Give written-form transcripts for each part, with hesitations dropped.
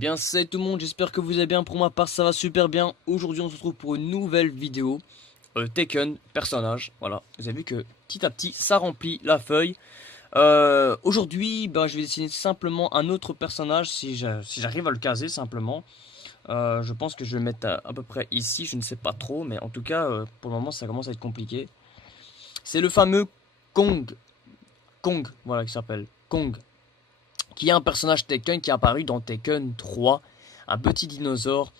bien salut tout le monde, j'espère que vous allez bien. Pour ma part ça va super bien. Aujourd'hui on se retrouve pour une nouvelle vidéo Taken, personnage. Voilà, vous avez vu que petit à petit ça remplit la feuille. Aujourd'hui je vais dessiner simplement un autre personnage si j'arrive à le caser simplement. Je pense que je vais le mettre à peu près ici, je ne sais pas trop. Mais en tout cas pour le moment ça commence à être compliqué. C'est le fameux Kong. Kong, voilà qui s'appelle Kong, qui est un personnage Tekken qui est apparu dans Tekken 3, un petit dinosaure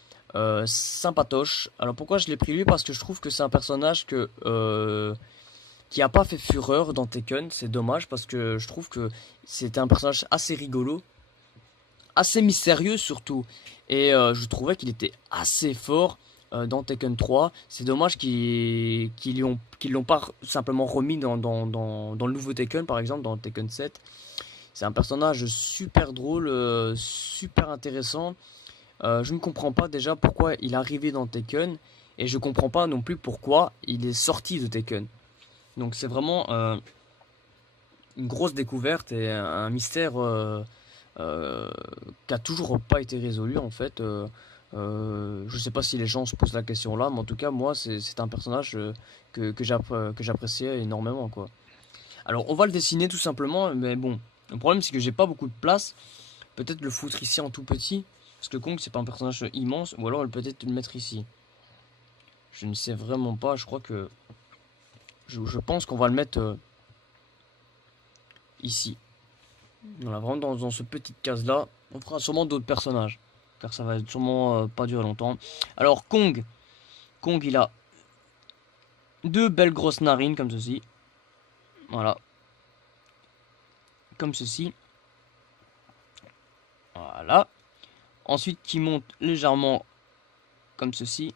sympatoche. Alors pourquoi je l'ai pris lui? Parce que je trouve que c'est un personnage qui a pas fait fureur dans Tekken. C'est dommage parce que je trouve que c'était un personnage assez rigolo, assez mystérieux surtout. Et je trouvais qu'il était assez fort dans Tekken 3. C'est dommage qu'ils l'ont pas simplement remis dans le nouveau Tekken, par exemple dans Tekken 7. C'est un personnage super drôle, super intéressant. Je ne comprends pas déjà pourquoi il est arrivé dans Tekken. Et je ne comprends pas non plus pourquoi il est sorti de Tekken. Donc c'est vraiment une grosse découverte et un mystère qui a toujours pas été résolu en fait. Je sais pas si les gens se posent la question là, mais en tout cas moi c'est un personnage que j'appréciais énormément quoi. Alors on va le dessiner tout simplement, mais bon, le problème c'est que j'ai pas beaucoup de place. Peut-être le foutre ici en tout petit, parce que Kong c'est pas un personnage immense, ou alors peut-être le mettre ici. Je ne sais vraiment pas, je crois que... Je pense qu'on va le mettre ici. Voilà, vraiment dans ce petit case là. On fera sûrement d'autres personnages, car ça va sûrement pas durer longtemps. Alors Kong, il a deux belles grosses narines comme ceci. Voilà. Comme ceci. Voilà. Ensuite qui monte légèrement comme ceci.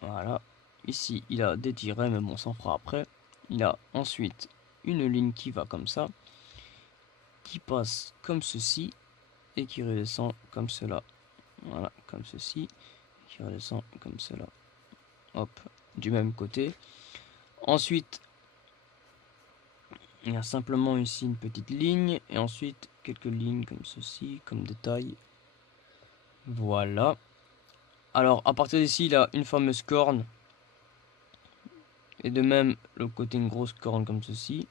Voilà. Ici il a des tirets, mais bon ça en fera après. Il a ensuite une ligne qui va comme ça, qui passe comme ceci et qui redescend comme cela. Voilà, comme ceci, qui redescend comme cela. Hop, du même côté. Ensuite il y a simplement ici une petite ligne et ensuite quelques lignes comme ceci, comme détail. Voilà. Alors à partir d'ici il a une fameuse corne. Et de même le côté une grosse corne comme ceci.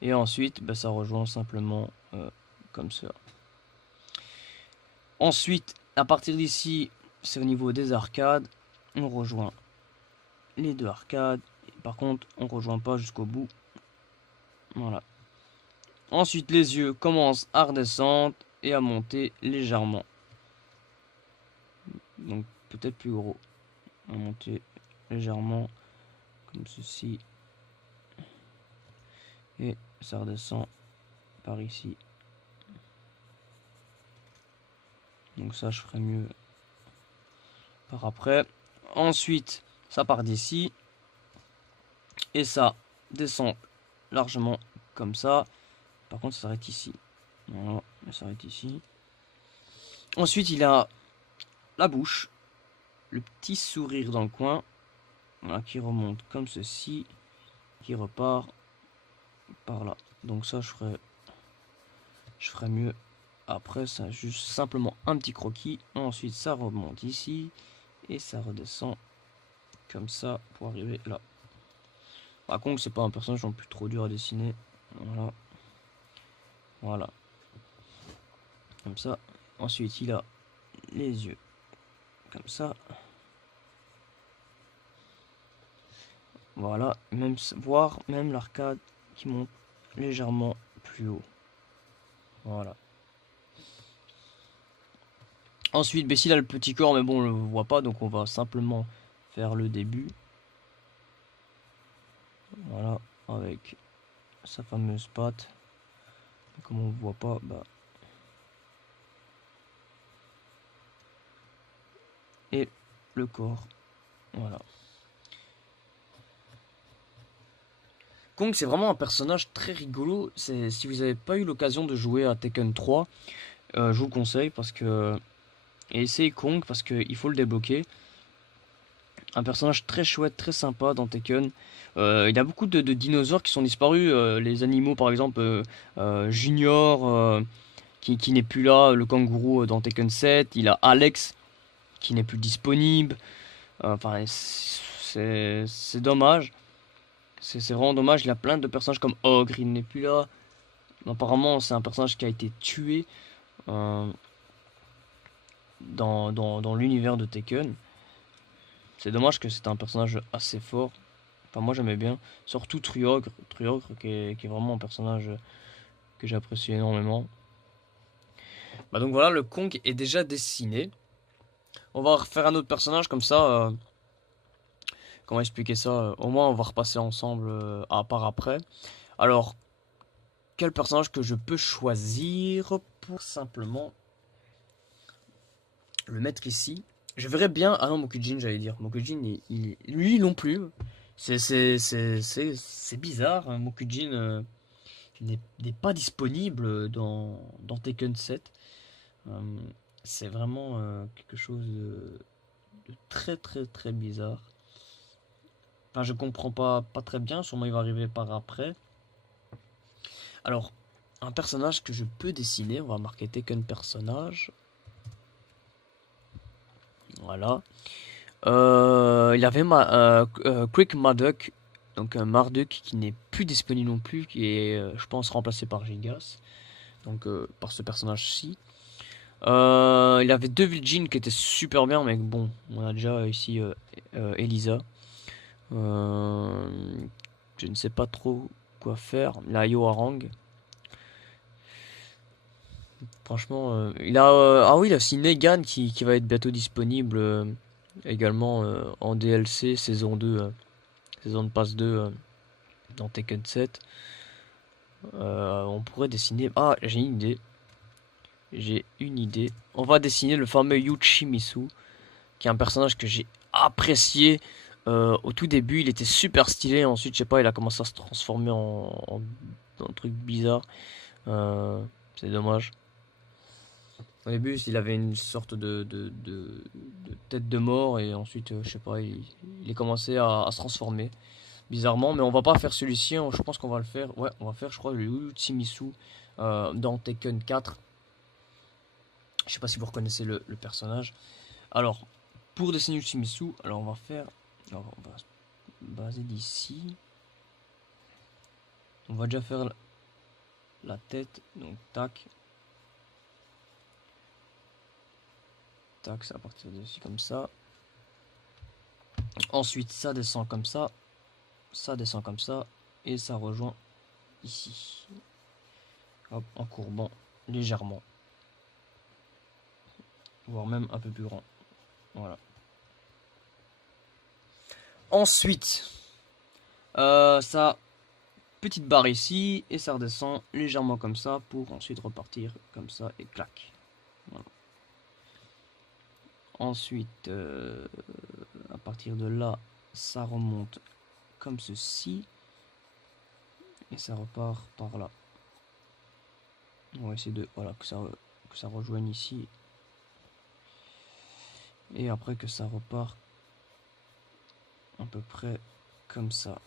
Et ensuite ça rejoint simplement comme cela. Ensuite à partir d'ici c'est au niveau des arcades. On rejoint les deux arcades. Par contre on rejoint pas jusqu'au bout. Voilà. Ensuite les yeux commencent à redescendre et à monter légèrement. Donc peut-être plus gros. À monter légèrement comme ceci. Et ça redescend par ici. Donc ça je ferai mieux par après. Ensuite ça part d'ici. Et ça descend largement comme ça. Par contre ça s'arrête ici. Voilà, ça s'arrête ici. Ensuite il a la bouche. Le petit sourire dans le coin. Voilà, qui remonte comme ceci. Qui repart par là. Donc ça je ferai mieux après. Ça juste simplement un petit croquis. Ensuite ça remonte ici. Et ça redescend comme ça pour arriver là. Par contre c'est pas un personnage non plus trop dur à dessiner. Voilà. Voilà. Comme ça. Ensuite il a les yeux comme ça. Voilà, même voire même l'arcade qui monte légèrement plus haut. Voilà. Ensuite, Bessie a le petit corps, mais bon, on le voit pas, donc on va simplement faire le début. Voilà, avec sa fameuse patte. Comme on ne voit pas, et le corps. Voilà. Kong c'est vraiment un personnage très rigolo. Si vous n'avez pas eu l'occasion de jouer à Tekken 3, je vous le conseille parce que... Et essayez Kong parce qu'il faut le débloquer. Un personnage très chouette, très sympa dans Tekken. Il y a beaucoup de dinosaures qui sont disparus. Les animaux par exemple Junior, qui n'est plus là, le kangourou dans Tekken 7. Il a Alex qui n'est plus disponible. Enfin, c'est dommage. C'est vraiment dommage. Il y a plein de personnages comme Ogre, il n'est plus là. Apparemment, c'est un personnage qui a été tué dans l'univers de Tekken. C'est dommage que c'est un personnage assez fort. Enfin, moi j'aimais bien. Surtout Truogre. Truogre qui est vraiment un personnage que j'apprécie énormément. Bah donc voilà, le Kong est déjà dessiné. On va refaire un autre personnage comme ça. Comment expliquer ça? Au moins on va repasser ensemble à part après. Alors, quel personnage que je peux choisir pour simplement le mettre ici? Je verrais bien... Ah non, Mokujin, j'allais dire. Mokujin, lui non plus. C'est bizarre. Hein. Mokujin n'est pas disponible dans Tekken 7. C'est vraiment quelque chose de très très très bizarre. Enfin, je comprends pas très bien. Sûrement, il va arriver par après. Alors, un personnage que je peux dessiner. On va marquer Tekken personnage. Voilà. Il y avait Quick Marduk, donc Marduk qui n'est plus disponible non plus, qui est, je pense, remplacé par Gigas, donc par ce personnage-ci. Il y avait Devil Jin qui était super bien, mais bon, on a déjà ici Elisa. Je ne sais pas trop quoi faire. La Yoharang. Franchement, il a ah oui, il a aussi Negan qui va être bientôt disponible également en DLC saison 2, saison de passe 2 dans Tekken 7. On pourrait dessiner. Ah, j'ai une idée. J'ai une idée. On va dessiner le fameux Yuchimisu, qui est un personnage que j'ai apprécié. Au tout début, il était super stylé. Ensuite, je sais pas, il a commencé à se transformer en un truc bizarre. C'est dommage. Au début, il avait une sorte de tête de mort et ensuite, je sais pas, il est commencé à se transformer bizarrement. Mais on va pas faire celui-ci, je pense qu'on va le faire. Ouais, on va faire, je crois, le Utsimisu dans Tekken 4. Je sais pas si vous reconnaissez le personnage. Alors, pour dessiner Utsimisu, alors on va faire. Alors, on va se baser d'ici. On va déjà faire la tête, donc tac. Tac, ça va partir dessus comme ça. Ensuite, ça descend comme ça. Ça descend comme ça. Et ça rejoint ici. Hop, en courbant légèrement. Voire même un peu plus grand. Voilà. Ensuite, ça, petite barre ici. Et ça redescend légèrement comme ça. Pour ensuite repartir comme ça. Et clac. Voilà. Ensuite, à partir de là, ça remonte comme ceci. Et ça repart par là. On va essayer de... Voilà, que ça rejoigne ici. Et après que ça repart à peu près comme ça.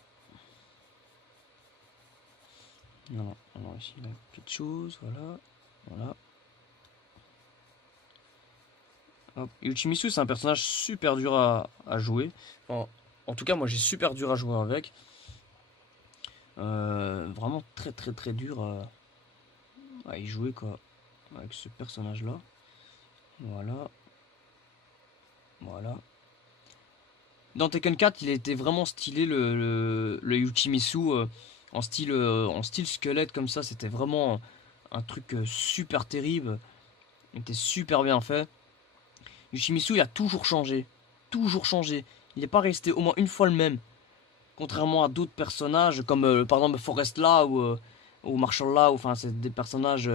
Non, alors ici, la petite chose, voilà. Voilà. Yuchimisu, c'est un personnage super dur à jouer. En tout cas, moi j'ai super dur à jouer avec. Vraiment très très très dur à y jouer quoi. Avec ce personnage là. Voilà. Voilà. Dans Tekken 4, il était vraiment stylé le Yuchimisu en style squelette comme ça. C'était vraiment un truc super terrible. Il était super bien fait. Yuchimisu, il a toujours changé. Toujours changé. Il n'est pas resté au moins une fois le même. Contrairement à d'autres personnages, comme par exemple Forest là ou Marshall là. Enfin, c'est des personnages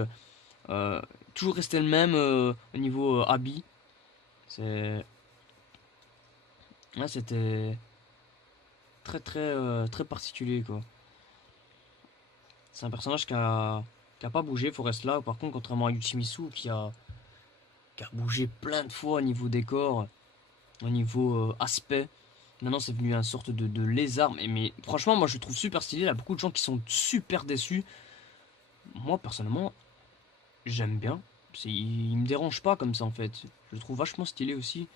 toujours restés le même au niveau habit. C'est... Ouais, c'était très très particulier quoi. C'est un personnage qui a pas bougé, Forest là. Par contre, contrairement à Yuchimisu qui a bougé plein de fois au niveau décor, au niveau aspect. Maintenant, c'est devenu une sorte de lézard. Mais franchement, moi, je le trouve super stylé. Il y a beaucoup de gens qui sont super déçus. Moi, personnellement, j'aime bien. Il me dérange pas comme ça en fait. Je le trouve vachement stylé aussi.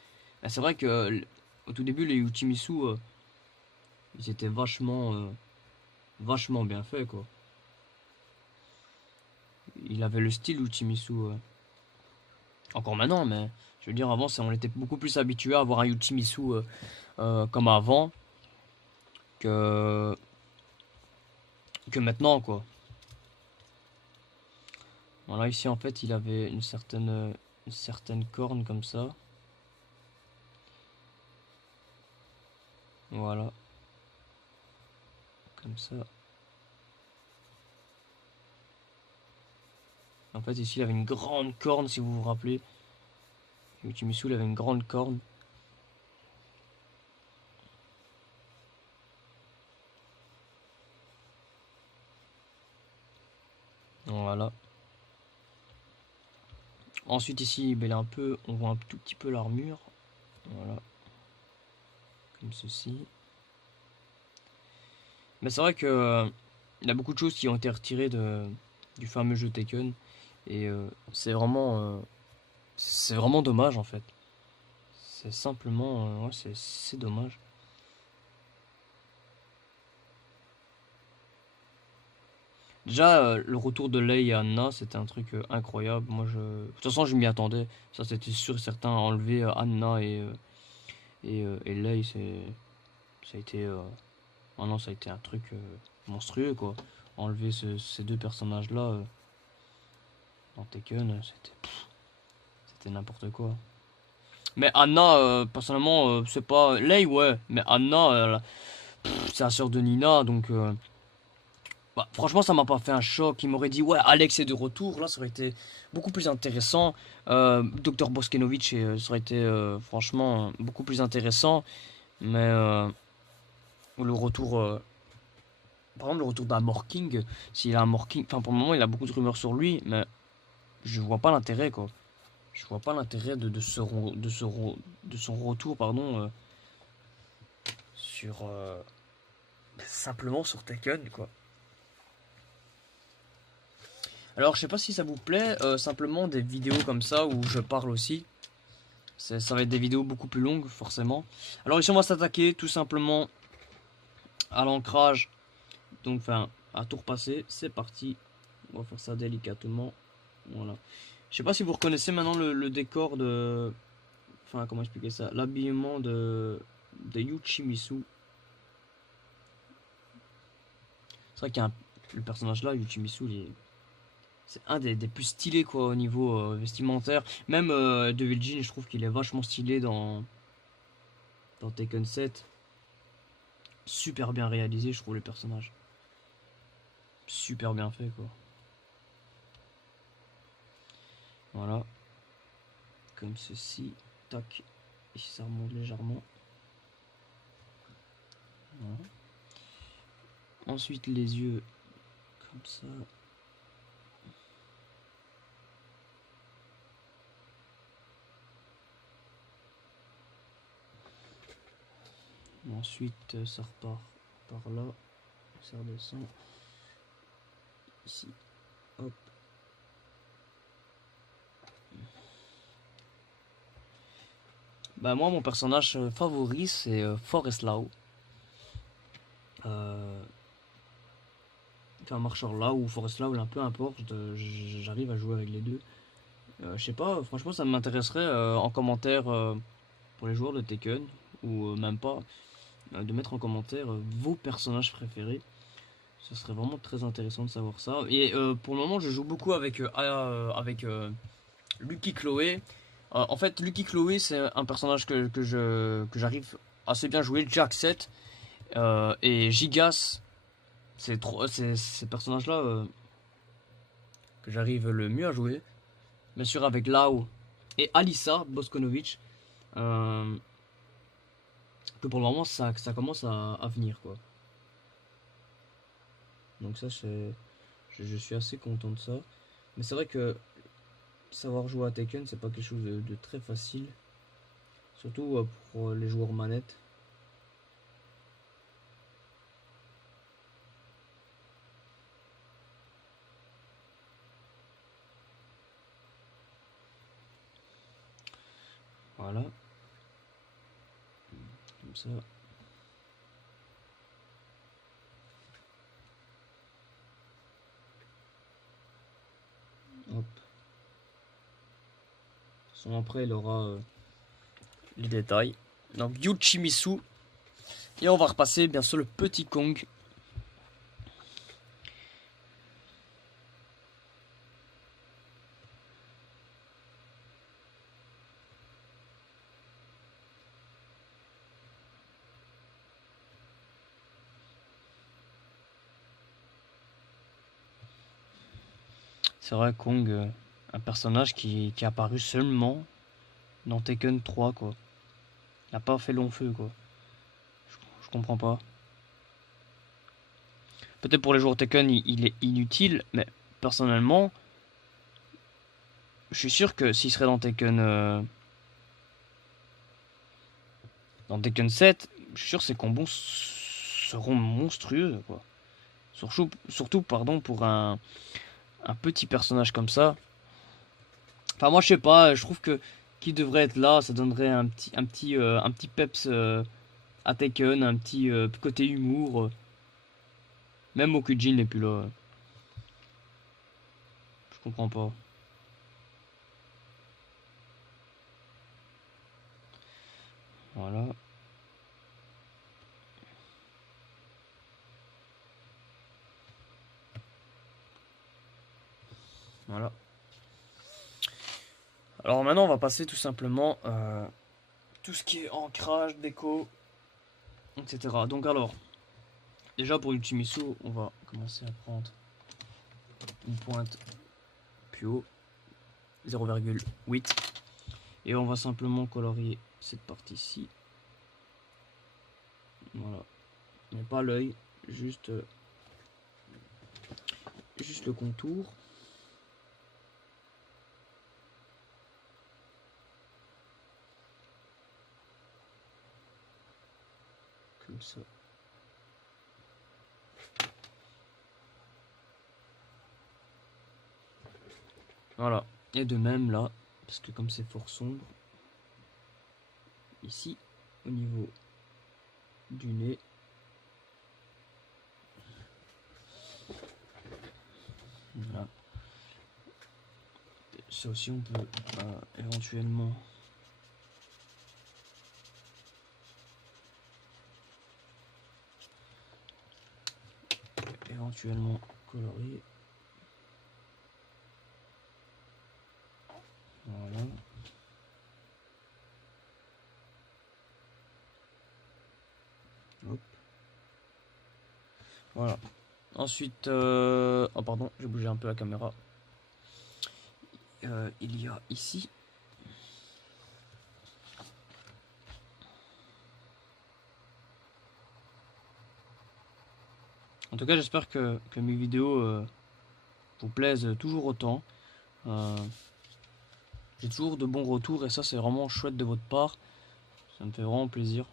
Ah, c'est vrai que au tout début, les Uchimitsu, ils étaient vachement bien faits quoi. Il avait le style Uchimitsu. Encore maintenant, mais je veux dire, avant, on était beaucoup plus habitué à avoir un Uchimitsu comme avant que, que maintenant quoi. Voilà, ici en fait, il avait une certaine corne comme ça. Voilà, comme ça. En fait, ici, il avait une grande corne, si vous vous rappelez. Yoshimitsu, il avait une grande corne. Voilà. Ensuite, ici, ben, il est un peu, on voit un tout petit peu l'armure. Voilà, comme ceci. Mais c'est vrai que il y a beaucoup de choses qui ont été retirées du fameux jeu Tekken. Et c'est vraiment dommage en fait. C'est simplement, ouais, c'est dommage. Déjà, le retour de Lei et Anna, c'était un truc incroyable. De toute façon, je m'y attendais. Ça, c'était sûr et certain. Enlever Anna et Lei, ça a été, oh non, ça a été un truc monstrueux, quoi. Enlever ces deux personnages-là dans Tekken, c'était n'importe quoi. Mais Anna, personnellement, c'est pas Lei, ouais. Mais Anna, c'est la sœur de Nina, donc. Bah, franchement, ça m'a pas fait un choc. Il m'aurait dit, ouais, Alex est de retour. Là, ça aurait été beaucoup plus intéressant. Dr. Boskenovic, ça aurait été franchement beaucoup plus intéressant. Mais le retour, par exemple, le retour d'un Morking, s'il a un Morking, enfin, pour le moment, il a beaucoup de rumeurs sur lui, mais je vois pas l'intérêt, quoi. Je vois pas l'intérêt de son retour, pardon, sur. Simplement sur Tekken, quoi. Alors, je sais pas si ça vous plaît, simplement des vidéos comme ça où je parle aussi. Ça va être des vidéos beaucoup plus longues, forcément. Alors ici, on va s'attaquer tout simplement à l'ancrage. Donc, enfin, à tour passé, c'est parti. On va faire ça délicatement. Voilà. Je sais pas si vous reconnaissez maintenant le décor de... Enfin, comment expliquer ça? L'habillement de Yuchimitsu. C'est vrai qu'il y a le personnage là, Yuchimitsu, c'est un des plus stylés quoi au niveau vestimentaire. Même Devil Jin, je trouve qu'il est vachement stylé dans Tekken 7. Super bien réalisé, je trouve, le personnage. Super bien fait, quoi. Voilà. Comme ceci. Tac. Ici, ça remonte légèrement. Voilà. Ensuite, les yeux. Comme ça. Ensuite, ça repart par là. Ça redescend. Ici. Hop. Bah moi mon personnage favori c'est Forest Lau. Euh, enfin Marshall Lau ou Forest Lau, peu importe, j'arrive à jouer avec les deux. Je sais pas, franchement ça m'intéresserait en commentaire pour les joueurs de Tekken, ou même pas, de mettre en commentaire vos personnages préférés. Ce serait vraiment très intéressant de savoir ça. Et pour le moment je joue beaucoup avec Lucky Chloé. En fait Lucky Chloé c'est un personnage que j'arrive assez bien à jouer, Jack 7 et Gigas. C'est ces personnages-là que j'arrive le mieux à jouer. Bien sûr avec Lau et Alissa Boskonovic. Euh, que pour le moment ça commence à venir quoi. Donc ça je suis assez content de ça. Mais c'est vrai que savoir jouer à Tekken c'est pas quelque chose de très facile. Surtout pour les joueurs manettes. Voilà. Comme ça. Hop. Son après il aura les détails. Donc Yuchimisu. Et on va repasser bien sûr le petit Kong. C'est vrai, Kong, un personnage qui est apparu seulement dans Tekken 3, quoi. Il n'a pas fait long feu, quoi. Je comprends pas. Peut-être pour les joueurs Tekken, il est inutile, mais personnellement, je suis sûr que s'il serait dans Tekken 7, je suis sûr que ses combos seront monstrueux, quoi. Surtout pardon, pour un petit personnage comme ça. Enfin, moi, je sais pas, je trouve que qui devrait être là, ça donnerait un petit peps à Tekken, un petit côté humour. Même Okujin n'est plus là. Je comprends pas. Voilà. Voilà. Alors maintenant, on va passer tout simplement tout ce qui est ancrage, déco, etc. Donc alors, déjà pour Ultimisu, on va commencer à prendre une pointe plus haut, 0,8. Et on va simplement colorier cette partie-ci. Voilà. Mais pas l'œil, juste le contour. Comme ça. Voilà. Et de même là, parce que comme c'est fort sombre, ici, au niveau du nez. Voilà. Ça aussi on peut éventuellement colorier. Voilà. Hop. Voilà. Ensuite, oh pardon, j'ai bougé un peu la caméra. Il y a ici. En tout cas, j'espère que mes vidéos vous plaisent toujours autant. J'ai toujours de bons retours et ça, c'est vraiment chouette de votre part. Ça me fait vraiment plaisir.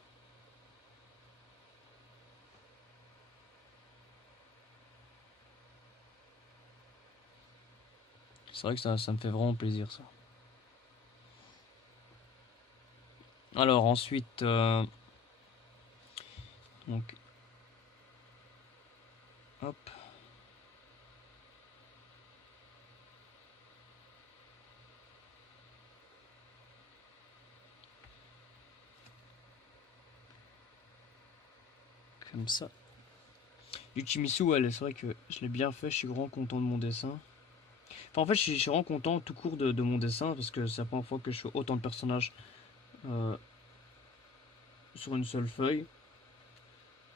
C'est vrai que ça me fait vraiment plaisir, ça. Alors, ensuite, donc, hop. Comme ça. Yuchimisu, ouais, c'est vrai que je l'ai bien fait, je suis vraiment content de mon dessin. Enfin, en fait, je suis vraiment content tout court de mon dessin parce que c'est la première fois que je fais autant de personnages sur une seule feuille.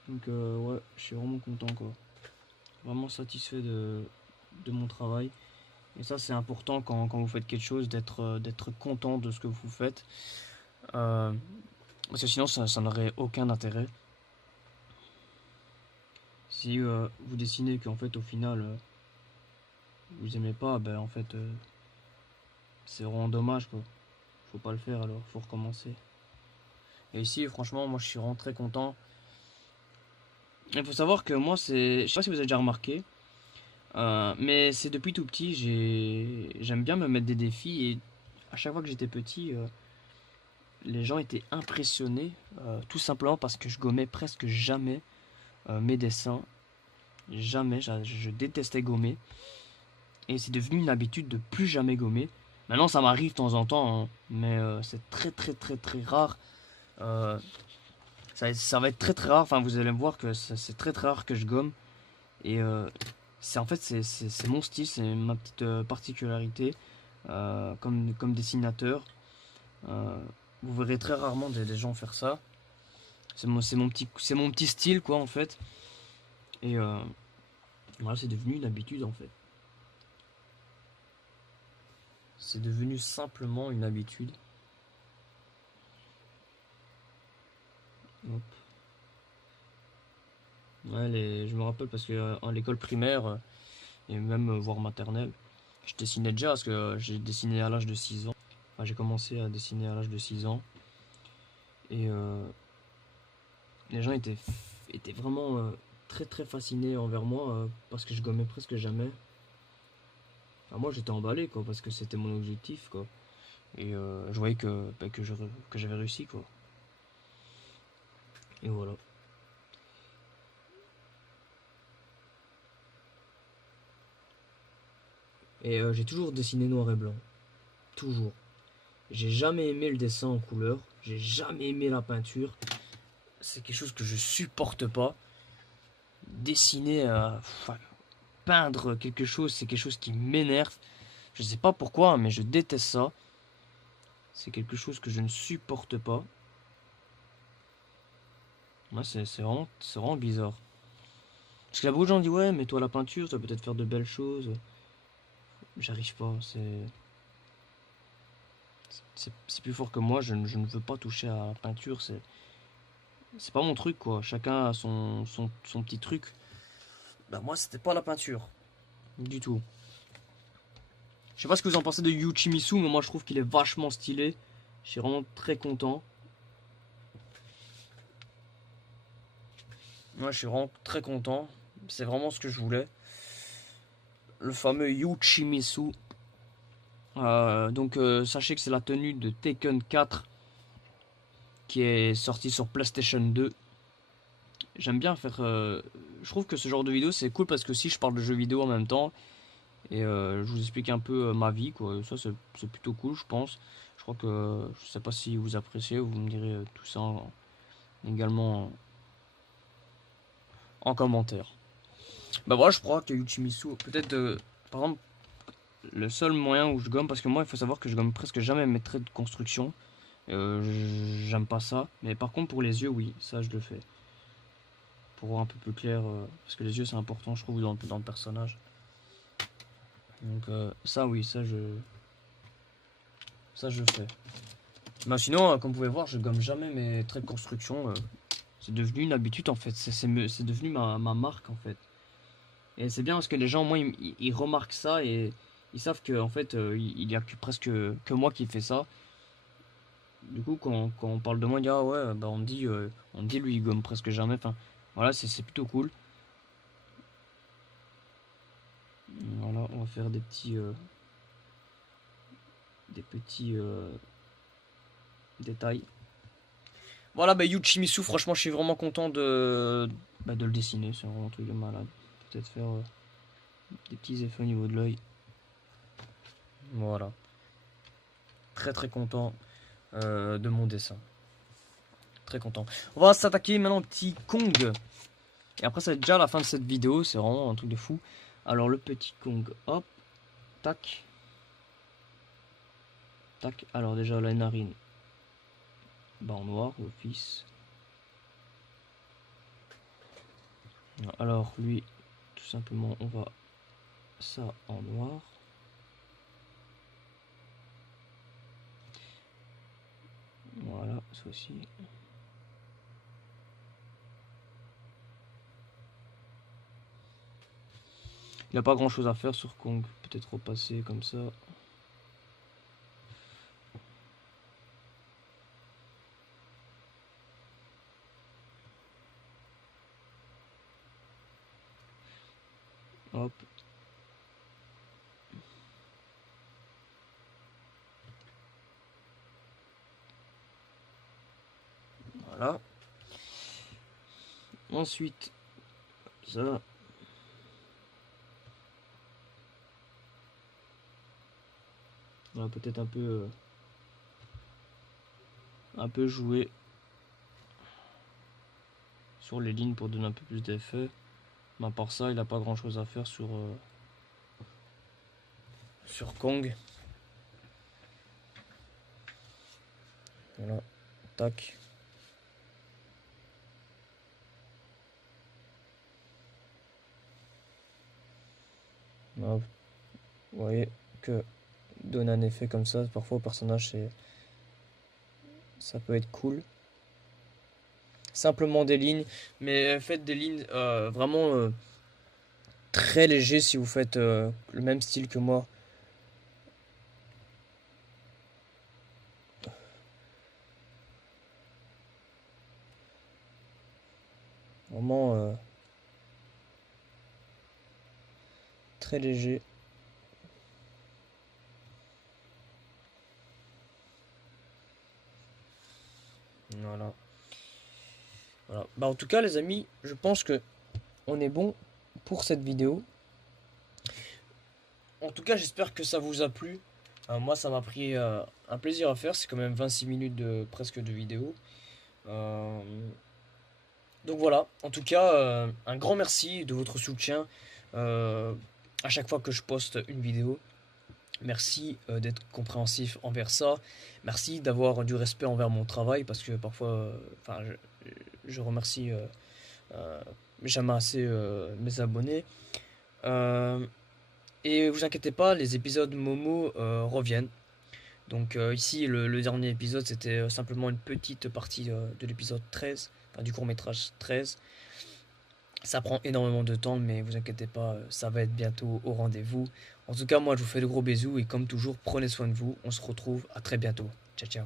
Donc, ouais, je suis vraiment content, quoi. Vraiment satisfait de mon travail. Et ça, c'est important quand vous faites quelque chose, d'être content de ce que vous faites. Parce que sinon, ça n'aurait aucun intérêt. Si vous dessinez qu'en fait, au final, vous aimez pas, ben en fait, c'est vraiment dommage, quoi. Faut pas le faire alors, faut recommencer. Et ici, franchement, moi je suis vraiment très content. Il faut savoir que moi, je sais pas si vous avez déjà remarqué, mais c'est depuis tout petit, j'aime bien me mettre des défis et à chaque fois que j'étais petit, les gens étaient impressionnés, tout simplement parce que je gommais presque jamais mes dessins. Jamais, je détestais gommer. Et c'est devenu une habitude de plus jamais gommer. Maintenant, ça m'arrive de temps en temps, hein, mais c'est très très très très rare. Euh, ça va être très très rare. Enfin, vous allez me voir que c'est très très rare que je gomme. Et c'est en fait c'est mon style, c'est ma petite particularité comme dessinateur. Vous verrez très rarement des gens faire ça. C'est mon petit style quoi en fait. Et voilà, c'est devenu une habitude en fait. C'est devenu simplement une habitude. Hop. Ouais, je me rappelle parce que à l'école primaire et même voire maternelle, je dessinais déjà parce que j'ai dessiné à l'âge de 6 ans. Enfin, j'ai commencé à dessiner à l'âge de 6 ans. Et les gens étaient vraiment très très fascinés envers moi parce que je gommais presque jamais. Enfin, moi j'étais emballé quoi parce que c'était mon objectif quoi. Et je voyais que j'avais réussi quoi. Et voilà. Et j'ai toujours dessiné noir et blanc. Toujours. J'ai jamais aimé le dessin en couleur. J'ai jamais aimé la peinture. C'est quelque chose que je supporte pas. Dessiner, enfin, peindre quelque chose, c'est quelque chose qui m'énerve. Je sais pas pourquoi, mais je déteste ça. C'est quelque chose que je ne supporte pas. Moi, c'est vraiment bizarre. Parce que là, beaucoup de gens disent ouais, mais toi la peinture, ça peut peut-être faire de belles choses. J'arrive pas. C'est plus fort que moi. Je ne veux pas toucher à la peinture. C'est pas mon truc quoi. Chacun a son petit truc. Bah moi, c'était pas la peinture du tout. Je sais pas ce que vous en pensez de Yuchimisu, mais moi je trouve qu'il est vachement stylé. Je suis vraiment très content. Moi je suis vraiment très content. C'est vraiment ce que je voulais. Le fameux Yuchimisu. Donc sachez que c'est la tenue de Taken 4 qui est sortie sur PlayStation 2. J'aime bien faire... je trouve que ce genre de vidéo c'est cool parce que si je parle de jeux vidéo en même temps et je vous explique un peu ma vie quoi. Ça c'est plutôt cool je pense. Je crois que je sais pas si vous appréciez, vous me direz tout ça également en commentaire. Bah voilà, je crois que Yuchimisu, peut-être par exemple le seul moyen où je gomme, parce que moi il faut savoir que je gomme presque jamais mes traits de construction. J'aime pas ça, mais par contre pour les yeux oui, ça je le fais. Pour voir un peu plus clair, parce que les yeux c'est important je trouve dans le personnage. Donc ça oui, ça je fais. Mais sinon, comme vous pouvez voir, je gomme jamais mes traits de construction. C'est devenu une habitude en fait, c'est devenu ma marque en fait. Et c'est bien parce que les gens, moi, ils remarquent ça et ils savent que en fait, il y a presque que moi qui fais ça. Du coup, quand on parle de moi, on dit ah ouais, bah on dit lui il gomme presque jamais. Enfin, voilà, c'est plutôt cool. Voilà, on va faire des petits détails. Voilà, bah Yuchimisu, franchement, je suis vraiment content de le dessiner. C'est vraiment un truc de malade. Peut-être faire des petits effets au niveau de l'œil. Voilà. Très très content de mon dessin. Très content. On va s'attaquer maintenant au petit Kong. Et après, ça va être déjà la fin de cette vidéo. C'est vraiment un truc de fou. Alors, le petit Kong. Hop. Tac. Tac. Alors, déjà, la narine. Bah, en noir, office. Alors, lui, tout simplement, on va ça en noir. Voilà, ça aussi. Il n'y a pas grand chose à faire sur Kong. Peut-être repasser comme ça. Hop. Voilà. Ensuite, ça. On va peut-être un peu jouer sur les lignes pour donner un peu plus d'effet. Mais à part ça, il n'a pas grand chose à faire sur Kong. Voilà, tac. Hop. Vous voyez que donner un effet comme ça, parfois au personnage, ça peut être cool. Simplement des lignes, mais faites des lignes vraiment très légers si vous faites le même style que moi. Vraiment très léger. Voilà. Voilà. Bah en tout cas les amis, je pense que on est bon pour cette vidéo. En tout cas j'espère que ça vous a plu. Moi ça m'a pris un plaisir à faire, c'est quand même 26 minutes presque de vidéo. Donc voilà, en tout cas un grand merci de votre soutien à chaque fois que je poste une vidéo. Merci d'être compréhensif envers ça. Merci d'avoir du respect envers mon travail parce que parfois, enfin, je remercie euh, jamais assez mes abonnés. Euh, et vous inquiétez pas, les épisodes Momo reviennent. Donc ici, le dernier épisode, c'était simplement une petite partie de l'épisode 13, enfin du court-métrage 13. Ça prend énormément de temps, mais vous inquiétez pas, ça va être bientôt au rendez-vous. En tout cas, moi, je vous fais de gros bisous et comme toujours, prenez soin de vous. On se retrouve à très bientôt. Ciao, ciao.